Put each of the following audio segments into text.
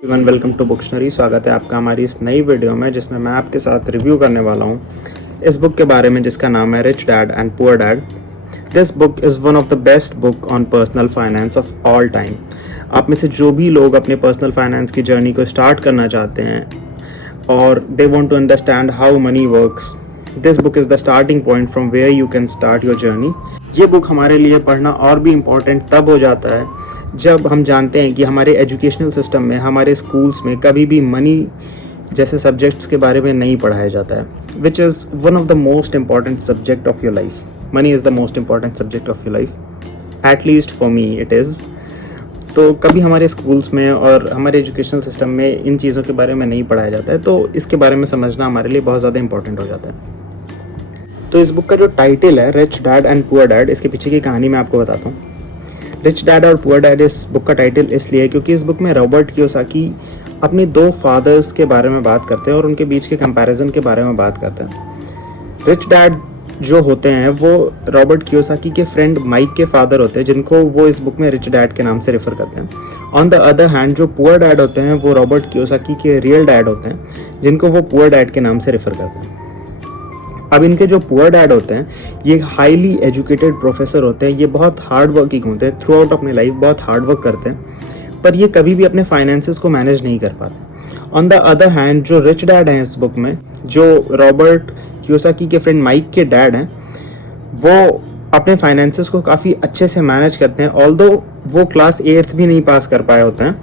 Everyone, welcome to बुक्शनरी। स्वागत है आपका हमारी इस नई वीडियो में, जिसमें मैं आपके साथ रिव्यू करने वाला हूँ इस बुक के बारे में जिसका नाम है rich dad and poor dad. This book is one of the best book on personal finance of all time. आप में से जो भी लोग अपने पर्सनल फाइनेंस की जर्नी को स्टार्ट करना चाहते हैं और they want to understand how money works, this book is the starting point from where you can start your journey. ये बुक हमारे लिए पढ़ना और भी इम्पोर्टेंट तब हो जाता है जब हम जानते हैं कि हमारे एजुकेशनल सिस्टम में, हमारे स्कूल्स में कभी भी मनी जैसे सब्जेक्ट्स के बारे में नहीं पढ़ाया जाता है, which is one of the most important subject of your life. Money is the most important subject of your life, at least for me it is. तो कभी हमारे स्कूल्स में और हमारे एजुकेशनल सिस्टम में इन चीज़ों के बारे में नहीं पढ़ाया जाता है, तो इसके बारे में समझना हमारे लिए बहुत ज़्यादा इंपॉर्टेंट हो जाता है। तो इस बुक का जो टाइटल है rich dad and poor dad, इसके पीछे की कहानी मैं आपको बताता हूँ। रिच डैड और पुअर डैड इस बुक का टाइटल इसलिए क्योंकि इस बुक में रॉबर्ट कियोसाकी अपने दो फादर्स के बारे में बात करते हैं और उनके बीच के कंपैरिजन के बारे में बात करते हैं। रिच डैड जो होते हैं वो रॉबर्ट कियोसाकी के फ्रेंड माइक के फादर होते हैं, जिनको वो इस बुक में रिच डैड के नाम से रेफर करते हैं। ऑन द अदर हैंड जो पुअर डैड होते हैं वो रॉबर्ट कियोसाकी के रियल डैड होते हैं, जिनको वो पुअर डैड के नाम से रेफर करते हैं। अब इनके जो पुअर डैड होते हैं ये हाईली एजुकेटेड प्रोफेसर होते हैं, ये बहुत हार्ड वर्किंग होते हैं, थ्रू आउट अपनी लाइफ बहुत हार्ड वर्क करते हैं, पर ये कभी भी अपने फाइनेंसेस को मैनेज नहीं कर पाते। ऑन द अदर हैंड जो रिच डैड हैं इस बुक में, जो रॉबर्ट कियोसाकी के फ्रेंड माइक के डैड हैं, वो अपने फाइनेंसेस को काफ़ी अच्छे से मैनेज करते हैं। ऑल्दो वो क्लास 8th भी नहीं पास कर पाए होते हैं,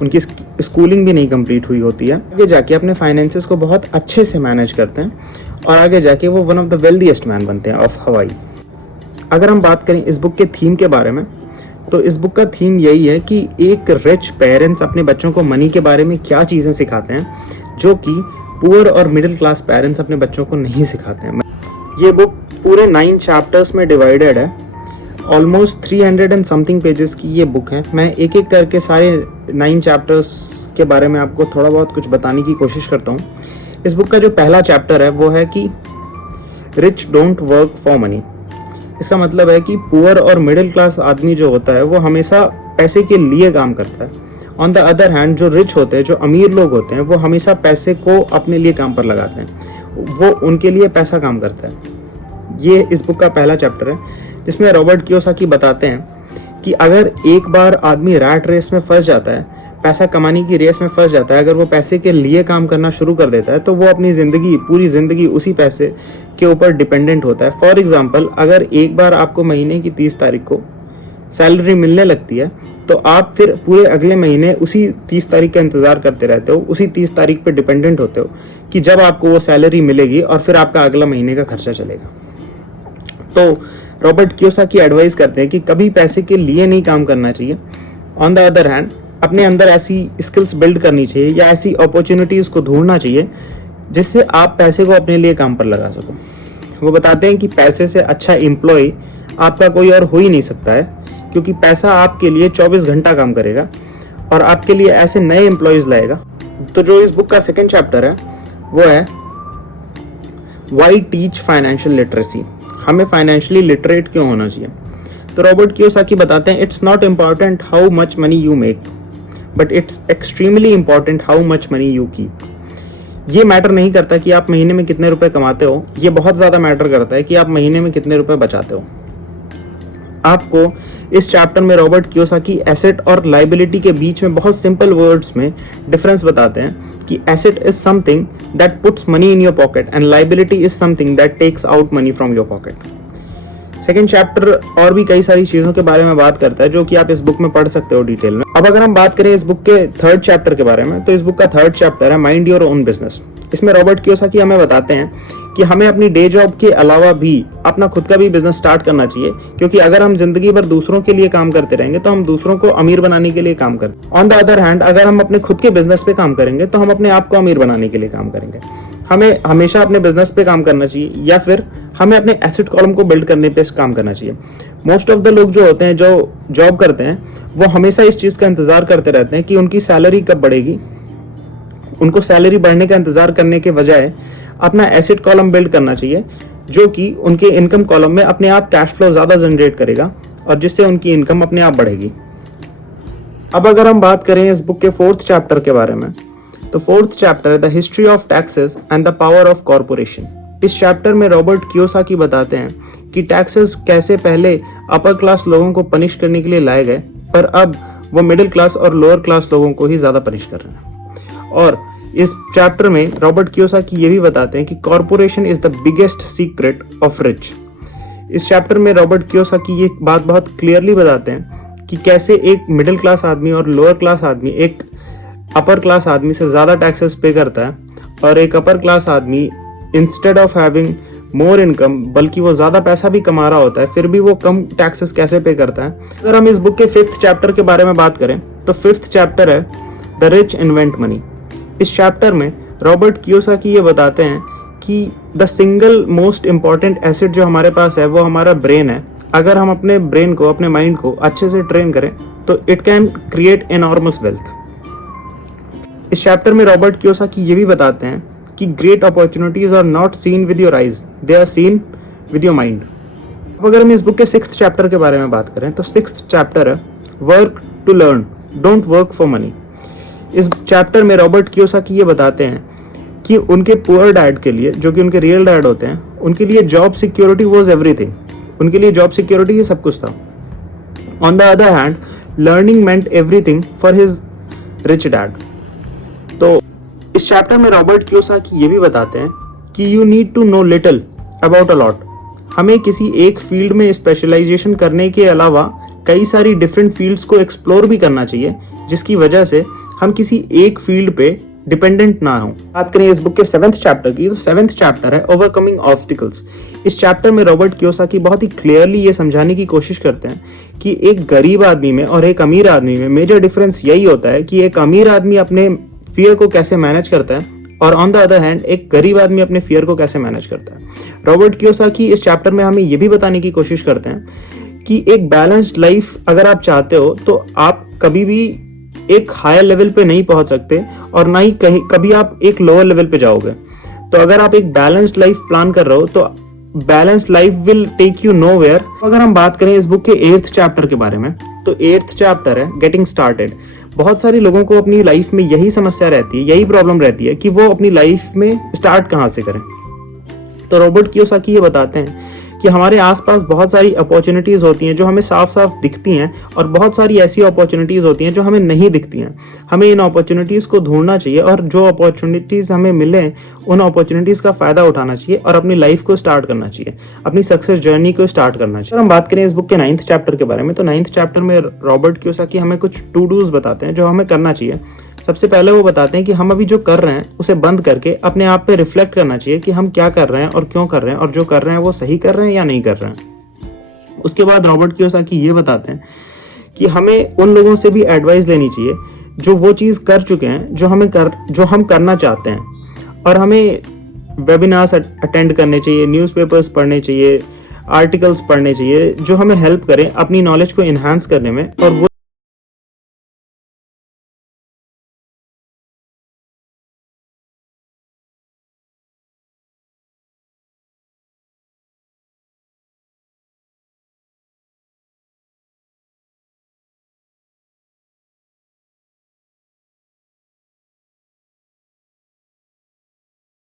उनकी स्कूलिंग भी नहीं कंप्लीट हुई होती है, आगे जाके अपने फाइनेंसेस को बहुत अच्छे से मैनेज करते हैं और आगे जाके वो one of the wealthiest man बनते हैं ऑफ हवाई। अगर हम बात करें इस बुक के थीम के बारे में, तो इस बुक का थीम यही है कि एक रिच पेरेंट्स अपने बच्चों को मनी के बारे में क्या चीज़ें सिखाते हैं जो कि पुअर और मिडिल क्लास पेरेंट्स अपने बच्चों को नहीं सिखाते हैं। ये बुक पूरे 9 चैप्टर्स में डिवाइडेड है। ऑलमोस्ट 300 एंड समथिंग पेजेस की ये बुक है। मैं एक एक करके सारे 9 चैप्टर्स के बारे में आपको थोड़ा बहुत कुछ बताने की कोशिश करता हूँ। इस बुक का जो पहला चैप्टर है वो है कि rich don't work for money. इसका मतलब है कि पुअर और मिडिल क्लास आदमी जो होता है वो हमेशा पैसे के लिए काम करता है। ऑन द अदर हैंड जो रिच होते हैं, जो अमीर लोग होते हैं, वो हमेशा पैसे को अपने लिए काम पर लगाते हैं, वो उनके लिए पैसा काम करता है। ये इस बुक का पहला चैप्टर है, जिसमें रॉबर्ट कियोसाकी बताते हैं कि अगर एक बार आदमी रैट रेस में फंस जाता है, पैसा कमाने की रेस में फंस जाता है, अगर वो पैसे के लिए काम करना शुरू कर देता है, तो वो अपनी ज़िंदगी, पूरी ज़िंदगी उसी पैसे के ऊपर डिपेंडेंट होता है। फॉर एग्जांपल, अगर एक बार आपको महीने की 30 तारीख को सैलरी मिलने लगती है, तो आप फिर पूरे अगले महीने उसी 30 तारीख का इंतज़ार करते रहते हो, उसी 30 तारीख पे डिपेंडेंट होते हो कि जब आपको वो सैलरी मिलेगी और फिर आपका अगला महीने का खर्चा चलेगा। तो रॉबर्ट कियोसाकी एडवाइस करते हैं कि कभी पैसे के लिए नहीं काम करना चाहिए। ऑन द अदर हैंड अपने अंदर ऐसी स्किल्स बिल्ड करनी चाहिए या ऐसी अपॉर्चुनिटीज़ को ढूंढना चाहिए जिससे आप पैसे को अपने लिए काम पर लगा सको। वो बताते हैं कि पैसे से अच्छा एम्प्लॉय आपका कोई और हो ही नहीं सकता है, क्योंकि पैसा आपके लिए 24 घंटा काम करेगा और आपके लिए ऐसे नए एम्प्लॉयज़ लाएगा। तो जो इस बुक का सेकेंड चैप्टर है वो है वाई टीच फाइनेंशियल लिटरेसी। हमें फाइनेंशियली लिटरेट क्यों होना चाहिए। तो रॉबर्ट कियोसाकी बताते हैं it's not important how much money you make, but it's extremely important how much money you keep. ये मैटर नहीं करता कि आप महीने में कितने रुपए कमाते हो, ये बहुत ज़्यादा मैटर करता है कि आप महीने में कितने रुपए बचाते हो। आपको इस चैप्टर में रॉबर्ट कियोसाकी एसेट और लाइबिलिटी के बीच में बहुत सिंपल वर्ड्स में डिफरेंस बताते हैं कि asset is something that puts money in your pocket and liability is something that takes out money from your pocket. Second chapter और भी कई सारी चीज़ों के बारे में बात करता है जो कि आप इस बुक में पढ़ सकते हो डिटेल में। अब अगर हम बात करें इस बुक के थर्ड चैप्टर के बारे में, तो इस बुक का थर्ड चैप्टर है माइंड योर ओन बिजनेस। इसमें रॉबर्ट कियोसाकी हमें बताते हैं कि हमें अपनी डे जॉब के अलावा भी अपना खुद का भी बिजनेस स्टार्ट करना चाहिए, क्योंकि अगर हम जिंदगी भर दूसरों के लिए काम करते रहेंगे तो हम दूसरों को अमीर बनाने के लिए काम करते। ऑन द अदर हैंड अगर हम अपने खुद के बिजनेस पे काम करेंगे तो हम अपने आप को अमीर बनाने के लिए काम करेंगे। हमें हमेशा अपने बिजनेस पे काम करना चाहिए या फिर हमें अपने एसेट कॉलम को बिल्ड करने पे काम करना चाहिए। मोस्ट ऑफ द लोग जो होते हैं, जो जॉब करते हैं, वो हमेशा इस चीज़ का इंतजार करते रहते हैं कि उनकी सैलरी कब बढ़ेगी। उनको सैलरी बढ़ने का इंतजार करने के बजाय अपना एसेट कॉलम बिल्ड करना चाहिए, जो कि उनके इनकम कॉलम में अपने आप कैश फ्लो ज़्यादा जनरेट करेगा और जिससे उनकी इनकम अपने आप बढ़ेगी। अब अगर हम बात करें इस बुक के 4th चैप्टर के बारे में, तो 4th चैप्टर है the history of taxes and the power of corporation. इस चैप्टर में रॉबर्ट कियोसाकी बताते हैं कि टैक्सेस कैसे पहले अपर क्लास लोगों को पनिश करने के लिए लाए गए, पर अब वो मिडिल क्लास और लोअर क्लास लोगों को ही ज्यादा पनिश कर रहे हैं। और इस चैप्टर में रॉबर्ट कियोसाकी ये भी बताते हैं कि corporation is the biggest secret of rich. इस चैप्टर में रॉबर्ट कियोसाकी ये बात बहुत क्लियरली बताते हैं कि कैसे एक मिडिल क्लास आदमी और लोअर क्लास आदमी एक अपर क्लास आदमी से ज़्यादा टैक्सेस पे करता है, और एक अपर क्लास आदमी instead of having more income, बल्कि वो ज़्यादा पैसा भी कमा रहा होता है, फिर भी वो कम टैक्सेस कैसे पे करता है। अगर हम इस बुक के 5th चैप्टर के बारे में बात करें तो 5th चैप्टर है द रिच इन्वेंट मनी। इस चैप्टर में रॉबर्ट कियोसाकी ये बताते हैं कि the single most important asset जो हमारे पास है वो हमारा ब्रेन है। अगर हम अपने ब्रेन को, अपने माइंड को अच्छे से ट्रेन करें तो it can create enormous wealth. इस चैप्टर में रॉबर्ट कियोसाकी ये भी बताते हैं कि great opportunities are not seen with your eyes, they are seen with your mind. अब अगर हम इस बुक के 6th चैप्टर के बारे में बात करें तो 6th चैप्टर है work to learn, don't work for money. इस चैप्टर में रॉबर्ट कियोसाकी ये बताते हैं कि उनके पुअर डैड के लिए, जो कि उनके रियल डैड होते हैं, उनके लिए जॉब सिक्योरिटी वॉज एवरीथिंग। उनके लिए जॉब सिक्योरिटी ही सब कुछ था। On the other hand learning meant everything for his rich dad. तो इस चैप्टर में रॉबर्ट कियोसाकी ये भी बताते हैं कि you need to know little about a lot. हमें किसी एक फील्ड में स्पेशलाइजेशन करने के अलावा कई सारी डिफरेंट फील्ड्स को एक्सप्लोर भी करना चाहिए, जिसकी वजह से हम किसी एक फील्ड पे डिपेंडेंट ना हो। बात करें इस बुक के 7th चैप्टर की, तो 7th चैप्टर है ओवरकमिंग ऑब्स्टिकल्स। इस चैप्टर में रॉबर्ट कियोसाकी बहुत ही क्लियरली ये समझाने की कोशिश करते हैं कि एक गरीब आदमी में और एक अमीर आदमी में मेजर डिफरेंस यही होता है कि एक अमीर आदमी अपने फियर को कैसे मैनेज करता है, और ऑन द अदर हैंड एक गरीब आदमी अपने फियर को कैसे मैनेज करता है। रॉबर्ट कियोसाकी इस चैप्टर में हमें ये भी बताने की कोशिश करते हैं कि एक बैलेंस्ड लाइफ अगर आप चाहते हो तो आप कभी भी एक हायर लेवल पे नहीं पहुंच सकते, और ना ही कभी आप एक लोअर लेवल पे जाओगे। तो अगर आप एक बैलेंस्ड लाइफ प्लान कर रहे हो तो balanced life will take you nowhere. अगर हम बात करें इस बुक के 8th चैप्टर के बारे में, तो 8th चैप्टर है गेटिंग स्टार्टेड। बहुत सारे लोगों को अपनी लाइफ में यही समस्या रहती है, यही प्रॉब्लम रहती है कि वो अपनी लाइफ में स्टार्ट कहाँ से करें। तो रॉबर्ट कियोसाकी ये बताते हैं कि हमारे आसपास बहुत सारी अपॉर्चुनिटीज़ होती हैं जो हमें साफ साफ दिखती हैं, और बहुत सारी ऐसी अपॉर्चुनिटीज़ होती हैं जो हमें नहीं दिखती हैं। हमें इन अपॉर्चुनिटीज़ को ढूंढना चाहिए, और जो अपॉर्चुनिटीज़ हमें मिले उन अपॉर्चुनिटीज़ का फ़ायदा उठाना चाहिए और अपनी लाइफ को स्टार्ट करना चाहिए, अपनी सक्सेस जर्नी को स्टार्ट करना चाहिए। अगर हम बात करें इस बुक के 9th चैप्टर के बारे में, तो 9th चैप्टर में रॉबर्ट कियोसाकी हमें कुछ टू डूज बताते हैं जो हमें करना चाहिए। सबसे पहले वो बताते हैं कि हम अभी जो कर रहे हैं उसे बंद करके अपने आप पे रिफ्लेक्ट करना चाहिए कि हम क्या कर रहे हैं और क्यों कर रहे हैं, और जो कर रहे हैं वो सही कर रहे हैं या नहीं कर रहे हैं। उसके बाद रॉबर्ट कियोसाकी ये बताते हैं कि हमें उन लोगों से भी एडवाइस लेनी चाहिए जो वो चीज़ कर चुके हैं जो हम करना चाहते हैं, और हमें वेबिनार्स अटेंड करने चाहिए, न्यूज़पेपर्स पढ़ने चाहिए, आर्टिकल्स पढ़ने चाहिए जो हमें हेल्प करें अपनी नॉलेज को इन्हांस करने में, और वो